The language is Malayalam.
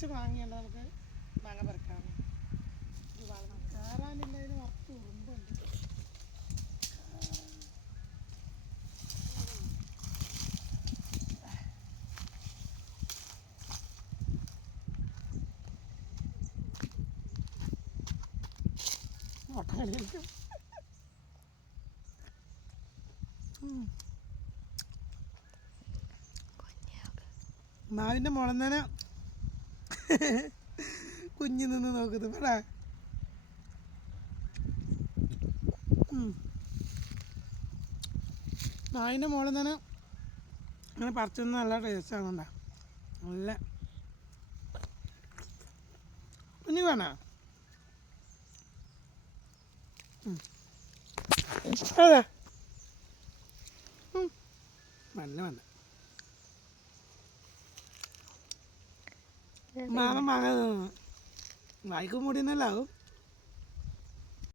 നിറച്ച് മാങ്ങയുണ്ട്, നമുക്ക് മാങ്ങ പറിക്കാം. കയറാനില്ല, അതിന് നിറച്ച് ഉറുമ്പുണ്ട്. മാവിൻ്റെ മുളം തന്നെ കുഞ്ഞു നിന്ന് നോക്കുന്നത് ഇവിടെ. മാവിൻ്റെ മുകളിൽ തന്നെ അങ്ങനെ പറിച്ചൊന്നും നല്ല ടേസ്റ്റാണ്. നല്ല കുഞ്ഞു വേണ അതെ നല്ല വേണ്ട മാങ്ങ വായിക്കും മുടിയെന്നല്ലാവും.